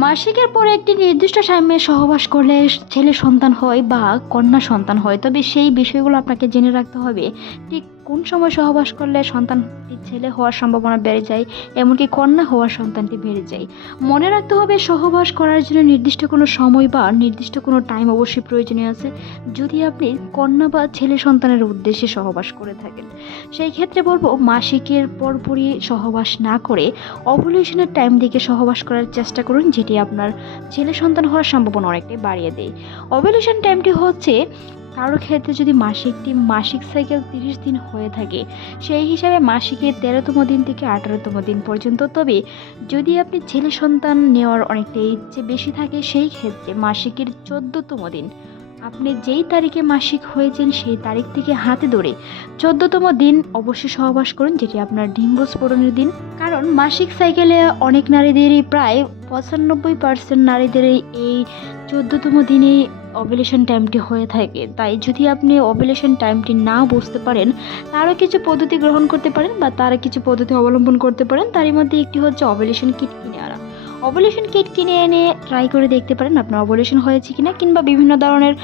মাসিকের পরে একটি নির্দিষ্ট টাইমে সহবাস করলে ছেলে সন্তান হয় বা কন্যা সন্তান হয়, তবে সেই বিষয়গুলো আপনাকে জেনে রাখতে হবে। ঠিক কোন সময় সহবাস করলে সন্তানটি ছেলে হওয়ার সম্ভাবনা বেড়ে যায়, এমনকি কন্যা হওয়ার সন্তানটি বেড়ে যায়। মনে রাখতে হবে সহবাস করার জন্য নির্দিষ্ট কোনো সময় বা নির্দিষ্ট কোনো টাইম অবশ্যই প্রয়োজনীয় আছে, যদি আপনি কন্যা বা ছেলে সন্তানের উদ্দেশ্যে সহবাস করে থাকেন। সেই ক্ষেত্রে বলবো মাসিকের পরপরই সহবাস না করে ওভুলেশনের টাইম দিকে সহবাস করার চেষ্টা করুন, যেটি আপনার ছেলে সন্তান হওয়ার সম্ভাবনা অনেকটাই বাড়িয়ে দেয়। ওভুলেশন টাইমটি হচ্ছে কারো ক্ষেত্রে যদি মাসিক সাইকেল 30 দিন হয়ে থাকে, সেই হিসাবে মাসিকের 13তম দিন থেকে 18তম দিন পর্যন্ত। তবে যদি আপনি ছেলে সন্তান নেওয়ার অনেকটা ইচ্ছে বেশি থাকে, সেই ক্ষেত্রে মাসিকের 14তম দিন, আপনি যেই তারিখে মাসিক হয়েছেন সেই তারিখ থেকে হাতে ধরে 14তম দিন অবশ্যই সহবাস করুন, যেটি আপনার ডিম্বস্ফোরণের দিন। কারণ মাসিক সাইকেলে অনেক নারীদেরই, প্রায় 95% নারীদেরই এই 14তম দিনেই ওভুলেশন টাইমটি হয়ে থাকে। তাই যদি আপনি ওভুলেশন টাইমটি না বুঝতে পারেন, তারও কিছু পদ্ধতি গ্রহণ করতে পারেন বা তার কিছু পদ্ধতি অবলম্বন করতে পারেন। তারই মধ্যে একটি হচ্ছে ওভুলেশন কিট কিনে আনা। ওভুলেশন কিট কিনে এনে ট্রাই করে দেখতে পারেন আপনার ওভুলেশন হয়েছে কিনা, কিংবা বিভিন্ন ধরনের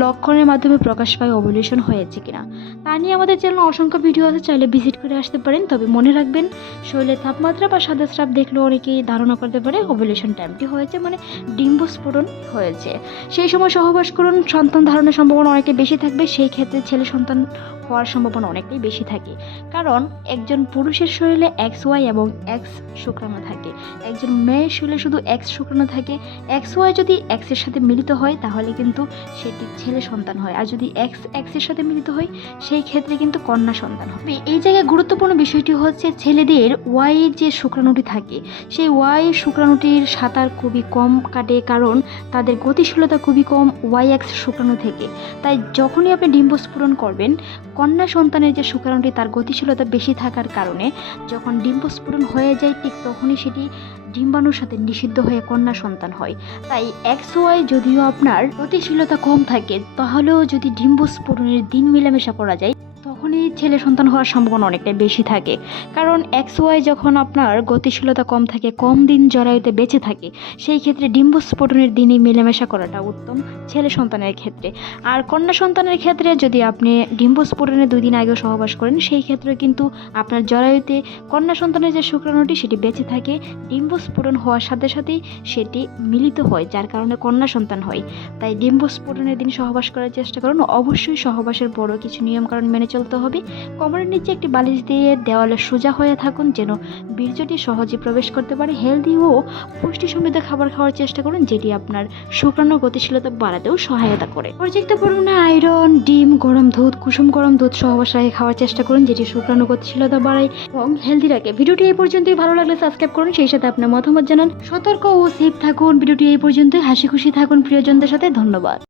লক্ষণের মাধ্যমে প্রকাশ পায় ওভুলেশন হয়েছে কিনা। তা নিয়ে আমাদের চ্যানেলে অসংখ্য ভিডিও আছে, চাইলে ভিজিট করে আসতে পারেন। তবে মনে রাখবেন, শরীরের তাপমাত্রা বা সাদা স্রাব দেখলেও অনেকেই ধারণা করতে পারে ওভুলেশন টাইমটি হয়েছে, মানে ডিম্বস্ফোরণ হয়েছে। সেই সময় সহবাস করুন, সন্তান ধারণের সম্ভাবনা অনেকটাই বেশি থাকবে। সেই ক্ষেত্রে ছেলে সন্তান হওয়ার সম্ভাবনা অনেকটাই বেশি থাকে। কারণ একজন পুরুষের শরীরে XY এবং X শুক্রাণু থাকে, একজন মেয়ের শরীরে শুধু X শুক্রাণু থাকে। XY যদি X এর সাথে মিলিত হয় তাহলে কিন্তু সেটি ছেলে সন্তান হয়, আর যদি X এর সাথে মিলিত হয় সেই ক্ষেত্রে কিন্তু কন্যা সন্তান হবে। এই জায়গায় গুরুত্বপূর্ণ বিষয়টি হচ্ছে ছেলেদের Y যে শুক্রাণুটি থাকে, সেই Y শুক্রাণুটির সাঁতার খুবই কম কাটে, কারণ তাদের গতিশীলতা খুবই কম YX শুক্রাণু থেকে। তাই যখনই আপনি ডিম্বস্ফোরণ করবেন, কন্যা সন্তানের যে শুক্রাণুটি তার গতিশীলতা বেশি থাকার কারণে যখন ডিম্বস্ফোরণ হয়ে যায়, ঠিক তখনই সেটি ডিম্বাণুর সাথে নিষিদ্ধ হয়ে কন্যা সন্তান হয়। তাই XY যদিও আপনার গতিশীলতা কম থাকে, তাহলেও যদি ডিম্বস্ফোরণের দিন মেলামেশা করা যায়, তখনই ছেলে সন্তান হওয়ার সম্ভাবনা অনেকটাই বেশি থাকে। কারণ XY যখন আপনার গতিশীলতা কম থাকে, কম দিন জরায়ুতে বেঁচে থাকে, সেই ক্ষেত্রে ডিম্বস্ফোরণের দিনই মেলামেশা করাটা উত্তম ছেলে সন্তানের ক্ষেত্রে। আর কন্যা সন্তানের ক্ষেত্রে যদি আপনি ডিম্বস্ফোরণের 2 দিন আগেও সহবাস করেন, সেই ক্ষেত্রে কিন্তু আপনার জরায়ুতে কন্যা সন্তানের যে শুক্রাণুটি সেটি বেঁচে থাকে, ডিম্বস্ফোরণ হওয়ার সাথে সাথেই সেটি মিলিত হয়, যার কারণে কন্যা সন্তান হয়। তাই ডিম্বস্ফোরণের দিন সহবাস করার চেষ্টা করুন। অবশ্যই সহবাসের বড় কিছু নিয়মকানুন মেনে চলতে হবে। কোমরের নিচে একটি বালিশ দিয়ে দেওয়ালে সোজা হয়ে থাকুন, যেন বীর্যটি সহজে প্রবেশ করতে পারে। হেলদি ও পুষ্টি সমৃদ্ধ খাবার খাওয়ার চেষ্টা করুন, যেটি আপনার শুক্রাণুর গতিশীলতা বাড়াতেও সহায়তা করে। পর্যাপ্ত পরিমাণে আয়রন, ডিম, গরম দুধ, কুসুম গরম দুধ সহবাস রাখে খাওয়ার চেষ্টা করুন, যেটি শুক্রাণু গতিশীলতা বাড়ায় এবং হেলদি রাখে। ভিডিওটি এই পর্যন্তই। ভালো লাগলে সাবস্ক্রাইব করুন, সেই সাথে আপনার মতামত জানান। সতর্ক ও সেফ থাকুন। ভিডিওটি এই পর্যন্তই। হাসি খুশি থাকুন প্রিয়জনদের সাথে। ধন্যবাদ।